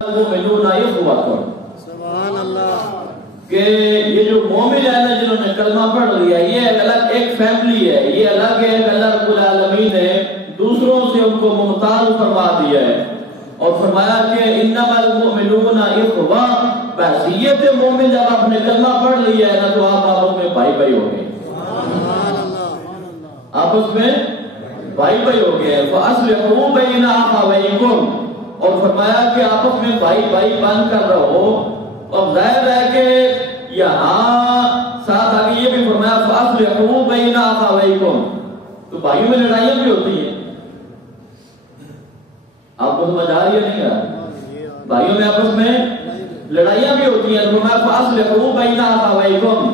المؤمنون اخوۃ، سبحان اللہ، کہ یہ جو مومن ہے نا جنہوں نے کلمہ پڑھ لیا یہ الگ ایک فیملی ہے، یہ الگ ہے۔ اللہ رب العالمین نے دوسروں سے ان کو ممتاز فرما دیا ہے اور فرمایا کہ انما المؤمنون اخوۃ، بحیثیت مومن جب آپ نے کلمہ پڑھ لیا ہے نا تو آپ آپس میں بھائی بھائی ہو گئے، آپس میں بھائی بھائی ہو گئے۔ فاصلحوا بین اخویکم، اور فرمایا کہ آپس میں بھائی بھائی بن کر رہو۔ اور ظاہر ہے کہ یہاں ساتھ آگے یہ بھی فرمایا فاصلحوا بین اخویکم، تو بھائیوں میں لڑائیاں بھی ہوتی ہیں، آپ کو سمجھ آ رہی ہے نہیں آ رہی؟ بھائیوں میں آپس میں لڑائیاں بھی ہوتی ہیں، فرمایا فاصلحوا بین اخویکم،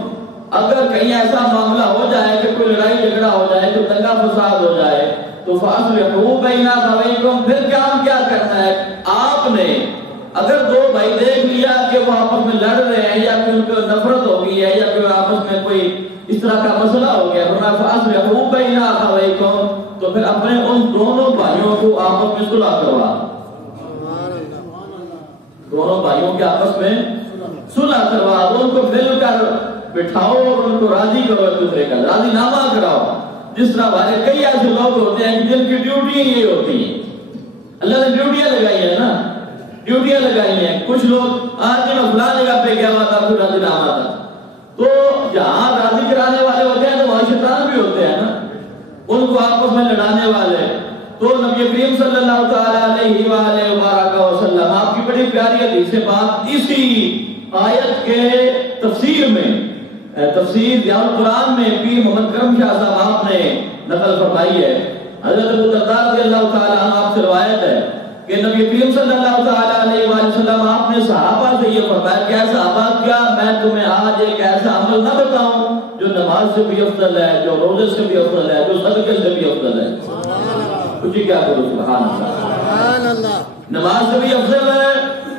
اگر کہیں ایسا معاملہ ہو جائے کہ کوئی لڑائی جھگڑا ہو جائے، کوئی دنگا فساد ہو جائے تو فاصلحوا بین اخویکم، پھر کام کیا کرنا ہے؟ آپ نے اگر دو بھائی دیکھ لیا کہ وہ آپس میں لڑ رہے ہیں یا کوئی ان کو نفرت ہو گئی ہے یا کوئی آپس میں کوئی اس طرح کا مسئلہ ہو گیا، فرمایا فاصلحوا بین اخویکم، تو پھر اپنے ان دونوں بھائیوں کو آپس میں صلح کروا، دونوں بھائیوں کے آپس میں صلح کروا، ان کو مل کر بٹھاؤ اور ان کو راضی کرو، ایک دوسرے کا راضی نامہ کراؤ۔ جس طرح ہمارے کئی ایسے لوگ ہوتے ہیں جن کی ڈیوٹی یہ ہوتی ہے، اللہ نے ڈیوٹیاں لگائی ہیں نا، ڈیوٹیاں لگائی ہیں۔ کچھ لوگ آج میں فلاں جگہ پہ گیا ہوا تھا، کوئی راضی نامہ تھا، تو جہاں راضی کرانے والے ہوتے ہیں تو وہاں شیطان بھی ہوتے ہیں نا، ان کو آپس میں لڑانے والے۔ تو نبی کریم صلی اللہ تعالی علیہ وآلہ وبارک وسلم آپ کی بڑی پیاری حدیث بات اسی آیت کے تفسیر میں، تفسیر ضیاء القرآن میں پیر محمد کرم شاہ صاحب آپ نے نقل فرمائی ہے۔ حضرت ابو درداء رضی اللہ تعالی عنہ آپ سے روایت ہے کہ نبی کریم صلی اللہ تعالی علیہ وآلہ وسلم آپ نے صحابہ سے یہ فرمایا کہ اے صحابہ، کیا میں تمہیں آج ایک ایسا عمل نہ بتاؤں جو نماز سے بھی افضل ہے، جو روزے سے بھی افضل ہے، جو صدقے سے بھی افضل ہے؟ کچھ کیا کرو، سبحان اللہ، نماز سے بھی افضل ہے،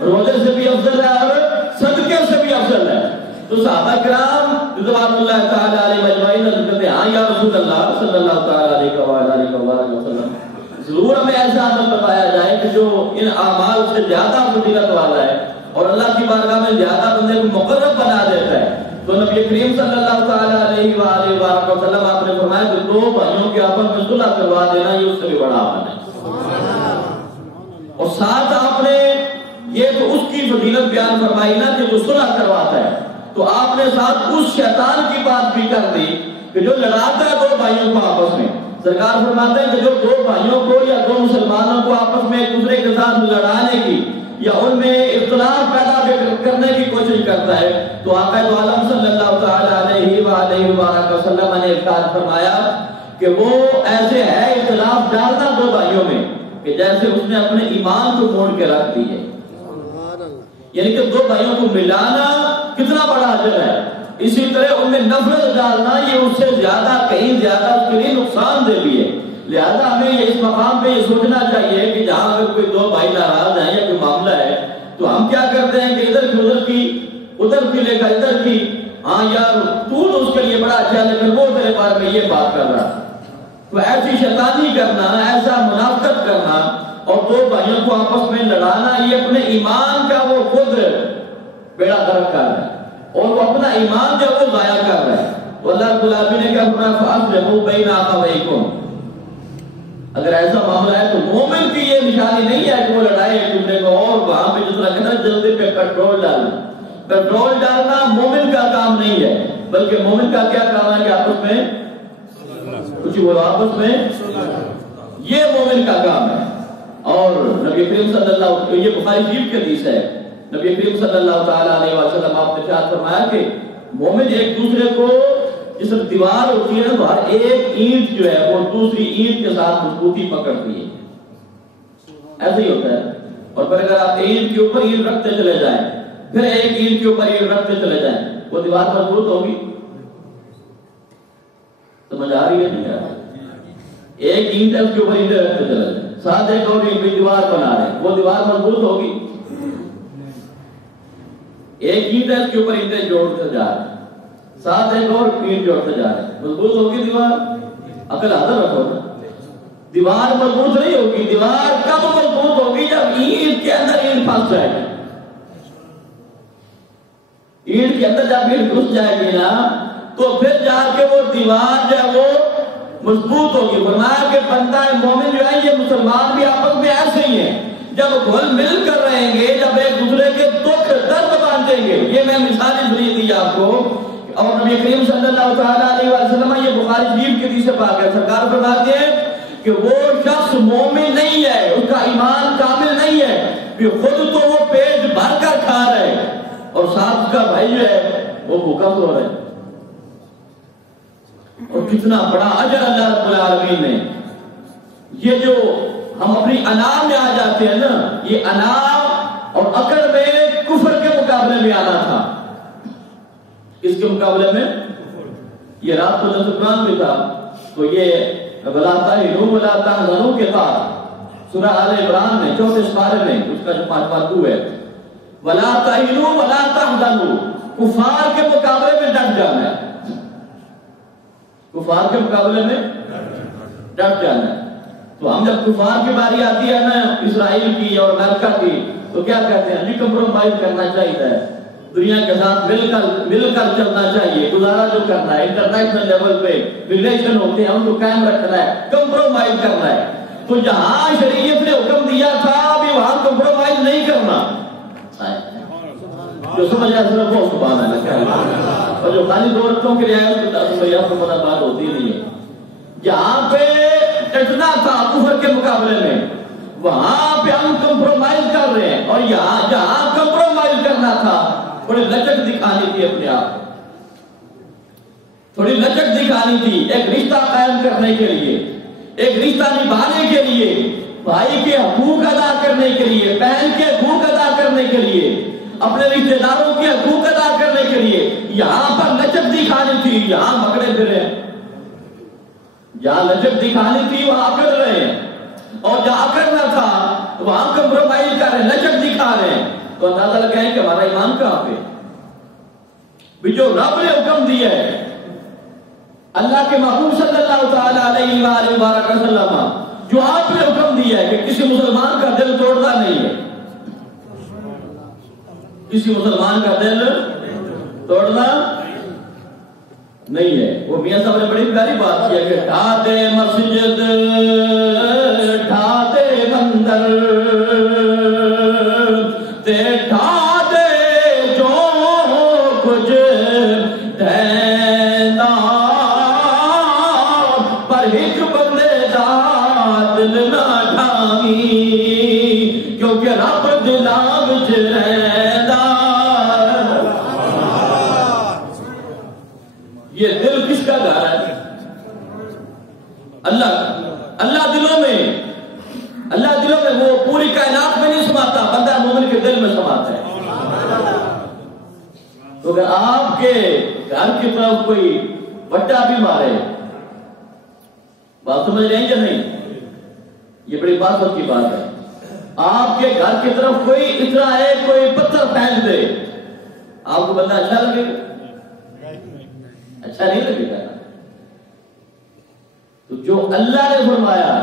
روزے سے بھی افضل ہے اور صدقے سے بھی افضل ہے۔ تو صحابہ کرام رضوان اللہ تعالی علیہ اجمعین کہتے ہیں ہاں یا رسول اللہ صلی اللہ تعالی علیہ وآلہ وسلم، ضرور ہمیں ایسا عمل بتایا جائے کہ جو ان اعمال سے زیادہ فضیلت والا ہے اور اللہ کی بارگاہ میں زیادہ بندے کو مقرب بنا دیتا ہے۔ تو نبی کریم صلی اللہ تعالی علیہ وآلہ وسلم آپ نے فرمایا کہ دو بھائیوں کے آپس میں صلح کروا دینا یہ اس سے بھی بڑا عمل ہے۔ اور ساتھ آپ نے یہ تو اس کی فضیلت بیان فرمائی نا کہ جو صلح کرواتا ہے، تو آپ نے ساتھ اس شیطان کی بات بھی کر دی کہ جو لڑاتا ہے دو بھائیوں کو آپس میں۔ سرکار فرماتے ہیں کہ جو دو بھائیوں کو یا دو مسلمانوں کو آپس میں ایک دوسرے کے ساتھ لڑانے کی یا ان میں اختلاف پیدا کرنے کی کوشش کرتا ہے، تو آقا دو عالم صلی اللہ تعالی علیہ وآلہ وسلم نے ارشاد فرمایا کہ وہ ایسے ہے اختلاف ڈالنا دو بھائیوں میں کہ جیسے اس نے اپنے ایمان کو موڑ کے رکھ دی ہے، یعنی کہ دو بھائیوں کو ملانا کتنا بڑا اجر ہے۔ اسی طرح ان میں نفرت ڈالنا یہ اس سے زیادہ کہیں زیادہ اس کے لیے نقصان دہ بھی ہے۔ لہذا ہمیں یہ اس مقام پہ یہ سوچنا چاہیے کہ جہاں اگر کوئی دو بھائی ناراض ہیں یا کوئی معاملہ ہے تو ہم کیا کرتے ہیں کہ ادھر کی لے کر ادھر کی، ہاں یار تو اس کے لیے بڑا اچھا لیکن وہ تیرے بارے میں یہ بات کر رہا، تو ایسی شیطانی کرنا، ایسا منافقت کرنا اور دو بھائیوں کو آپس میں لڑانا یہ اپنے ایمان کا وہ خود بیڑا غرق کر رہا ہے اور وہ اپنا ایمان جو وہ ضائع کر رہا ہے۔ تو اللہ رب العالمین نے کیا فرمایا فاصلحوا بین اخویکم، اگر ایسا معاملہ ہے تو مومن کی یہ نشانی نہیں ہے کہ وہ لڑائے ایک دوسرے کو اور وہاں پہ جس طرح کہنا جلدی پہ پیٹرول ڈالنا مومن کا کام نہیں ہے، بلکہ مومن کا کیا کام ہے کہ آپس میں کچھ وہ آپس میں یہ مومن کا کام ہے۔ اور نبی کریم صلی اللہ، یہ بخاری شریف کی حدیث ہے، نبی کریم صلی اللہ تعالی علیہ وسلم آپ نے ارشاد فرمایا کہ مومن ایک دوسرے کو جس دیوار ہوتی ہے نا تو ہر ایک اینٹ جو ہے وہ دوسری اینٹ کے ساتھ مضبوطی پکڑتی ہے، ایسے ہی ہوتا ہے۔ اور پھر اگر آپ اینٹ کے اوپر اینٹ رکھتے چلے جائیں، پھر ایک اینٹ کے اوپر اینٹ رکھتے چلے جائیں، وہ دیوار مضبوط ہوگی؟ سمجھ آ رہی ہے نہیں آ رہی؟ ایک اینٹ ہے اس کے اوپر اینٹ رکھتے چلے جائیں، ساتھ ایک اور اینٹ بھی دیوار بنا رہے ہیں، وہ دیوار مضبوط ہوگی؟ ایک اینٹ ہے اس کے اوپر اینٹیں جوڑتے جا رہے ہیں، ساتھ ایک اور اینٹ جوڑتے جا رہے ہیں، مضبوط ہوگی دیوار؟ عقل حاضر رکھو نا، دیوار مضبوط نہیں ہوگی. دیوار کب مضبوط ہوگی؟ جب اینٹ کے اندر اینٹ پھنس جائے گی. اینٹ کے اندر جب اینٹ گھس جائے گی نا تو پھر جا کے وہ دیوار جو ہے وہ مضبوط ہوگی. فرمایا کہ بندہ مومن جو ہے یہ مسلمان بھی آپس میں ایسے ہی ہیں، جب گھل مل کر رہیں گے، جب ایک دوسرے کے دکھ درد بانٹیں گے. یہ میں مثال سنی تھی آپ کو. اور نبی کریم صلی اللہ تعالیٰ علیہ وسلم، یہ بخاری شریف کی حدیث سے پاک ہے، سرکار فرماتے ہیں کہ وہ شخص مومن نہیں ہے، اس کا ایمان کامل نہیں ہے کہ خود تو وہ پیٹ بھر کر کھا رہے اور ساتھ اس کا بھائی جو ہے وہ بھوکا سو رہا ہے. اور کتنا بڑا اجر اللہ رب العالمین نے. یہ جو ہم اپنی انا میں آ جاتے ہیں نا، یہ انا اور اکڑ میں کفر کے مقابلے میں آنا تھا. کس کے مقابلے میں؟ یہ رات کو نصر قرآن بھی تھا. تو یہ وَلَا تَهِنُوا وَلَا تَحْزَنُوا کے بعد سورہ آل عمران میں 34 پارے میں اس کا جو 5واں رکوع ہے، وَلَا تَهِنُوا وَلَا تَحْزَنُوا، کفار کے مقابلے میں ڈٹ جانا ہے. کفار کے مقابلے میں ڈٹ جانا ہے. تو ہم جب کفار کی باری آتی ہے نا، اسرائیل کی اور امریکہ کی، تو کیا کہتے ہیں؟ کمپرومائز کرنا چاہیے ہے، دنیا کے ساتھ مل کر چلنا چاہیے، گزارا جو کرنا ہے انٹرنیشنل لیول پہ ریلیشن ہوتے ہیں ان کو قائم رکھنا ہے، کمپرومائز کرنا ہے. تو جہاں شریعت نے حکم دیا تھا ابھی وہاں کمپرومائز نہیں کرنا. جو سمجھ رہا ہے وہ سبحان اللہ. اور جو خالی دو رکھوں کے رعایت کو پتہ بات ہوتی نہیں ہے. جہاں پہ ڈٹنا تھا کفر کے مقابلے میں، وہاں پہ ہم کمپرومائز کر رہے ہیں. اور یہاں جہاں کمپرومائز کرنا تھا تھوڑی لچک دکھانی تھی، اپنے آپ تھوڑی لچک دکھانی تھی، ایک رشتہ قائم کرنے کے لیے، ایک رشتہ نبھانے کے لیے، بھائی کے حقوق ادا کرنے کے لیے، بہن کے حقوق ادا کرنے کے لیے، اپنے رشتے داروں کے حقوق ادا کرنے کے لیے. یہاں پر لچک دکھانی تھی، یہاں مکڑے پھرے. جہاں لچک دکھانی تھی وہاں اکڑ رہے ہیں، اور جہاں اکڑنا تھا وہاں کمپرومائز کر رہے ہیں، لچک دکھا رہے ہیں. تو اندازہ لگائیں کہ ہمارا ایمان کہاں پہ بھی. جو رب نے حکم دیا ہے، اللہ کے محبوب صلی اللہ تعالی علیہ وآلہ وسلم جو آپ نے حکم دیا ہے کہ کسی مسلمان کا دل توڑنا نہیں ہے، کسی مسلمان کا دل توڑنا نہیں ہے. وہ میاں صاحب نے بڑی پیاری بات کی ہے کہ ڈھا دے مسجد ڈھا دے مندر تے ڈھا دے جو کچھ دینا، پر ایک بندے دا دل نہ ڈھاوی، کیونکہ رب دلاں وچ رہندا. یہ دل کس کا گھر ہے؟ اللہ دلوں میں، اللہ دلوں میں. وہ پوری کائنات میں نہیں سماتا، بندہ مومن کے دل میں سماتا ہے. تو اگر آپ کے گھر کی طرف کوئی بٹا بھی مارے، بات سمجھ رہے ہیں کہ نہیں؟ یہ بڑی بات کی بات ہے. آپ کے گھر کی طرف کوئی اتنا ہے، کوئی پتھر پھینک دے، آپ کو بندہ اچھا لگے گا؟ اچھا نہیں لگے گا. تو جو اللہ نے فرمایا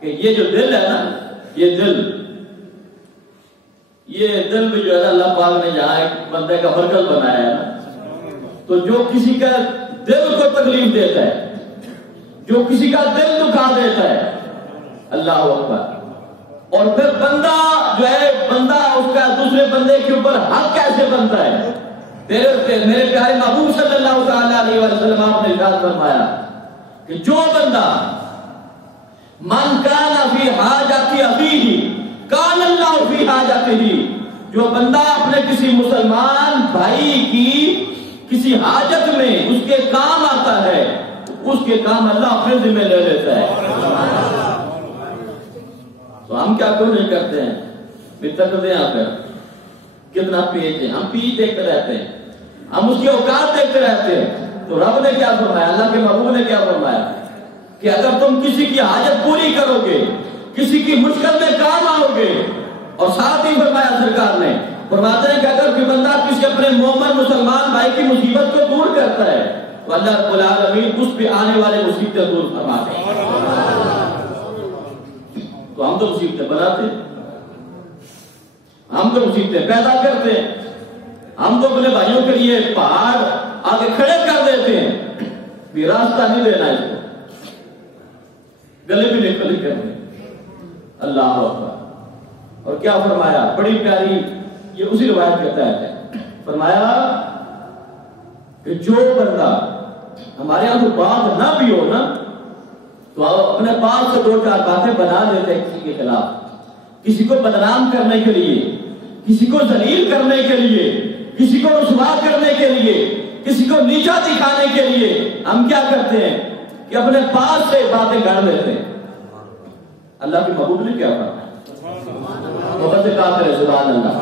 کہ یہ جو دل ہے نا، یہ دل بھی جو ہے اللہ پاک نے جہاں ایک بندے کا مرکز بنایا ہے نا، تو جو کسی کا دل کو تکلیف دیتا ہے، جو کسی کا دل دکھا دیتا ہے، اللہ اکبر. اور پھر بندہ جو ہے، بندہ اس کا دوسرے بندے کے اوپر حق کیسے بنتا ہے؟ میرے پیارے محبوب صلی اللہ تعالی علیہ وسلم آپ نے ارشاد فرمایا کہ جو بندہ من کان فی حاجت اخیہ کان اللہ فی حاجتہ، جو بندہ اپنے کسی مسلمان بھائی کی کسی حاجت میں اس کے کام آتا ہے، اس کے کام اللہ اپنے ذمہ لے لیتا ہے. تو ہم کیا کیوں نہیں کرتے ہیں؟ متقدے یہاں پر کتنا پیج ہے، ہم پیج دیکھتے رہتے ہیں، ہم اس کی اوقات دیکھتے رہتے ہیں. تو رب نے کیا فرمایا، اللہ کے محبوب نے کیا فرمایا کہ اگر تم کسی کی حاجت پوری کرو گے، کسی کی مشکل میں کام آؤ گے، اور ساتھ ہی فرمایا سرکار نے، فرماتے ہیں کہ اگر کوئی بندہ کسی اپنے مومن مسلمان بھائی کی مصیبت کو دور کرتا ہے تو اللہ رب العالمین اس پہ آنے والے مصیبتیں دور فرماتے ہیں. تو ہم تو مصیبتیں بناتے ہیں، ہم تو مصیبتیں پیدا کرتے ہیں، ہم تو اپنے بھائیوں کے لیے پہاڑ آگے کھڑے کر دیتے ہیں، بھی راستہ نہیں دینا اس کو، گلے بھی نہیں کھلی کرنے۔ اللہ اکبر۔ اور کیا فرمایا، بڑی پیاری یہ اسی روایت کے تحت ہے، فرمایا کہ جو بندہ ہمارے یہاں تو بات نہ بھی ہو نا تو اپنے پاس سے دو چار باتیں بنا دیتے ہیں کسی کے خلاف، کسی کو بدنام کرنے کے لیے، کسی کو ذلیل کرنے کے لیے، کسی کو رسوا کرنے کے لیے، کسی کو نیچا دکھانے کے لیے ہم کیا کرتے ہیں کہ اپنے پاس سے باتیں گڑ لیتے ہیں۔ اللہ کی محبوب نے کیا کہا، محبت کا کرے سبحان اللہ۔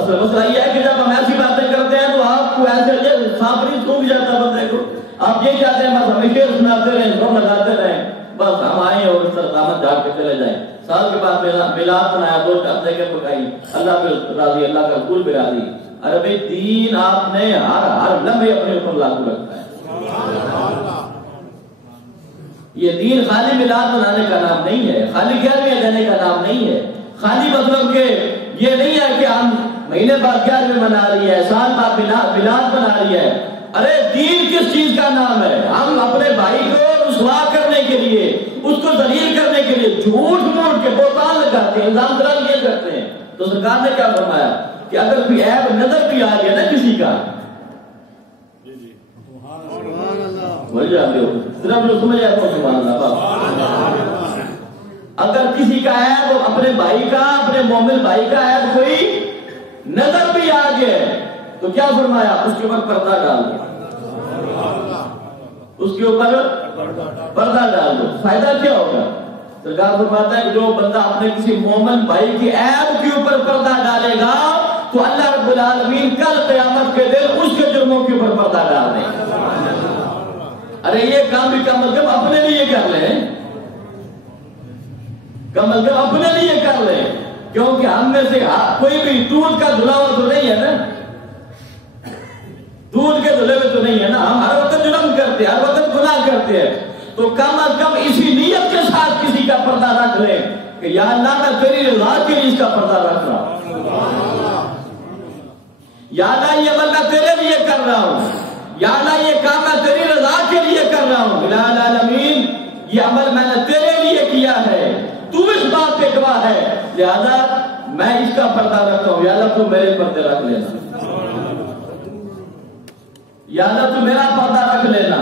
اصل مسئلہ یہ ہے کہ جب ہم ایسی باتیں کرتے ہیں تو آپ کو ایسے سانپ نہیں سونگ جاتا بندے کو، آپ یہ چاہتے ہیں بس ہمیشہ سناتے رہیں، زور لگاتے رہیں، بس ہم آئیں اور اس طرح دامن جھاڑ کے چلے جائیں۔ سال کے بعد میلاد منایا، دو ہفتے کے پکائی، اللہ پہ راضی، اللہ کا رسول پہ راضی۔ ارے بھائی دین آپ نے ہر لمحے اپنے اوپر لاگو رکھا ہے۔ یہ دین خالی میلاد منانے کا نام نہیں ہے، خالی گیارہویں دینے کا نام نہیں ہے، خالی مطلب کہ یہ نہیں ہے کہ ہم مہینے بعد گیارہویں منا رہی ہے، سال بعد میلاد منا رہی ہے۔ ارے دین کس چیز کا نام ہے؟ ہم اپنے بھائی کو رسوا کرنے کے لیے، اس کو ذلیل کرنے کے لیے جھوٹ موٹ کے بہتان لگاتے ہیں، الزام درج یہ کرتے ہیں۔ تو سرکار نے کیا فرمایا کہ اگر کوئی عیب نظر بھی آ گیا نا کسی کا، بول جاتے ہو صرف لوگ سمجھ جاتے ہو سبحان اللہ۔ اگر کسی کا عیب اپنے بھائی کا، اپنے مومن بھائی کا عیب کوئی نظر بھی آ گیا تو کیا فرمایا، اس کے اوپر پردہ ڈال دو، اس کے اوپر پردہ ڈال دو۔ فائدہ کیا ہوگا؟ سرکار فرماتا ہے کہ جو بندہ اپنے کسی مومن بھائی کی عیب کے اوپر پردہ ڈالے گا تو اللہ رب العالمین کل قیامت کے دن اس کے جرموں کے اوپر پردہ ڈال دے گا۔ ارے یہ کام بھی کم از کم اپنے لیے کر لیں، کم از کم اپنے لیے کر لیں، کیونکہ ہم میں سے کوئی بھی دودھ کا دھلا ہوا تو نہیں ہے نا، دودھ کے دھلے ہوئے تو نہیں ہے نا، ہم ہر وقت جرم کرتے ہیں، ہر وقت گناہ کرتے ہیں، تو کم از کم اسی نیت کے ساتھ کسی کا پردہ رکھ لیں کہ یا اللہ میں تیری رضا کے لیے اس کا پردہ رکھ رہا ہوں، یا اللہ یہ عمل میں تیرے لیے کر رہا ہوں، یا اللہ یہ کام میں تیری رضا کے لیے کر رہا ہوں، الہ العالمین یہ عمل میں نے تیرے لیے کیا ہے، تو اس بات پہ گواہ ہے، لہذا میں اس کا پردہ رکھتا ہوں، یا اللہ تو میرے پردے رکھ لینا، یا اللہ تو میرا پردہ رکھ لینا،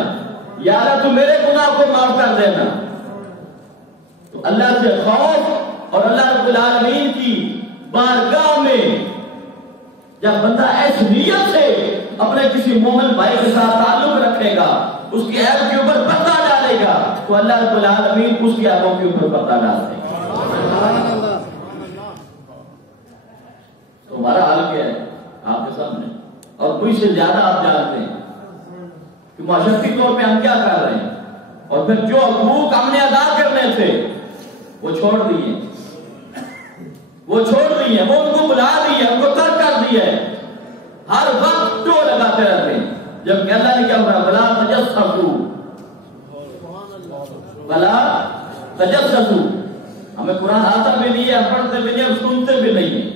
یا اللہ تو میرے گناہ کو معاف کر دینا۔ تو اللہ سے خوف اور اللہ رب العالمین کی بارگاہ میں جب بندہ ایسی نیت سے اپنے کسی مومن بھائی کے ساتھ تعلق رکھے گا، اس کی عیب کے اوپر پردہ ڈالے گا تو اللہ رب العالمین اس کی عیبوں کے اوپر پردہ ڈال دے گا۔ تو ہمارا حال کیا ہے آپ کے سامنے، اور مجھ سے زیادہ آپ جانتے ہیں کہ معاشرتی طور پہ ہم کیا کر رہے ہیں، اور پھر جو حقوق ہم نے ادا کرنے تھے وہ چھوڑ دیے، وہ چھوڑ دیے، وہ ان کو بلا دیے، ان کو ترک کر دیا ہے، ہر وقت جو لگاتے رہتے ہیں، جبکہ اللہ نے کیا کہا بلا تجسسوا، بلا تجسسوا، ہمیں قرآن آتا بھی نہیں ہے، ہم پڑھتے بھی نہیں، ہم سنتے بھی نہیں ہیں،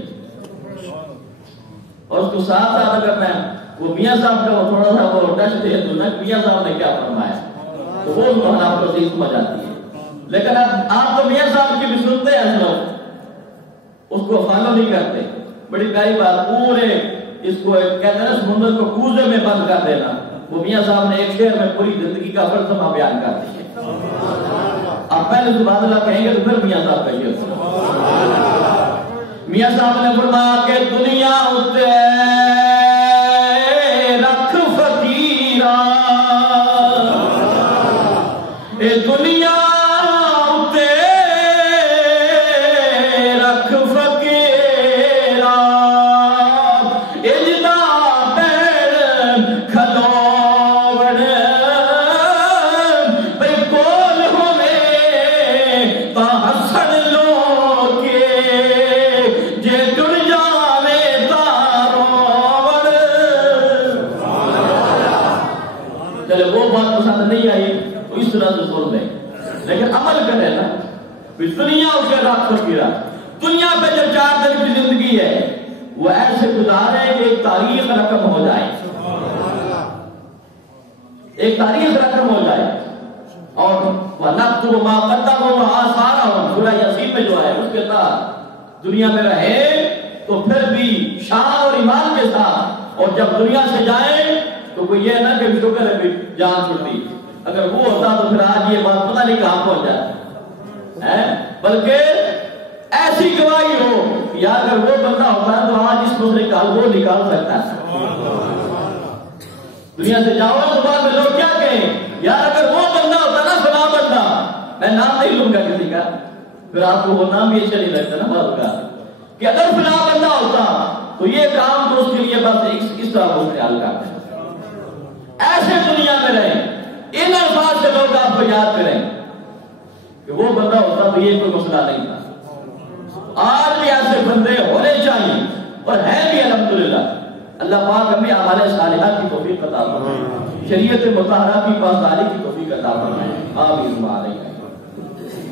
اور اس کو ساتھ ساتھ اگر میں وہ میاں صاحب کا وہ تھوڑا سا وہ ٹچ دے دوں نا میاں صاحب نے کیا فرمایا تو وہ زبان آپ کو صحیح سمجھ آتی ہے، لیکن اب آپ تو میاں صاحب کی بھی سنتے ہیں لوگ، اس کو فالو نہیں کرتے۔ بڑی پیاری بات، پورے اس کو کہتے ہیں سمندر کو کوزے میں بند کر دینا، وہ میاں صاحب نے ایک شعر میں پوری زندگی کا فلسفہ بیان کر دیا۔ آپ پہلے سبحان اللہ کہیں گے تو پھر میاں صاحب کہیے۔ میاں صاحب نے فرمایا کہ دنیا اتے رکھ فقیرا، اے دنیا اتے رکھ فقیرا، اجدا پیر کھلوڑ بے کول ہوئے تا حسن لو کے جے ٹر جاوے تاروڑ۔ چلے وہ بات پسند نہیں آئی تو اس طرح سے سن لیں، لیکن عمل کرے نا، دنیا اس کے رات پر گرا. دنیا پہ جو 4 دن کی زندگی ہے وہ ایسے گزارے کہ ایک تاریخ رقم ہو جائے, ایک تاریخ رقم ہو جائے. اور وَنَكْتُبُ مَا قَدَّمُوا وَآثَارَهُمْ سورہ یاسین میں جو ہے اس کے ساتھ دنیا میں رہے تو پھر بھی شان اور ایمان کے ساتھ, اور جب دنیا سے جائیں تو کوئی یہ نہ کہ شکر ہے جان چھوٹی, اگر وہ ہوتا تو پھر آج یہ بات پتہ نہیں کہاں پہنچ جائے, بلکہ ایسی گواہی ہو یا اگر وہ بندہ ہوتا ہے تو آج اس مسئلے کا حل وہ نکال سکتا ہے. دنیا سے جاؤ تو بعد میں لوگ کیا کہیں, یار اگر وہ بندہ ہوتا نا فلاں بندہ, میں نام نہیں لوں گا کسی کا, پھر آپ کو وہ نام بھی اچھا نہیں لگتا نا بات کا, کہ اگر فلاں بندہ ہوتا تو یہ کام تو اس کے لیے بس اس طرح وہ خیال کرتے ہیں. ایسے دنیا میں رہیں, ان الفاظ سے لوگ آپ کو یاد کریں کہ وہ بندہ ہوتا تو یہ کوئی مسئلہ نہیں تھا. آج بھی ایسے بندے ہونے چاہیے اور ہیں بھی الحمدللہ. اللہ پاک ہمیں اعمال صالحہ کی توفیق عطا فرمائے, شریعت مطہرہ کی پاسداری کی توفیق عطا فرمائے. آمین.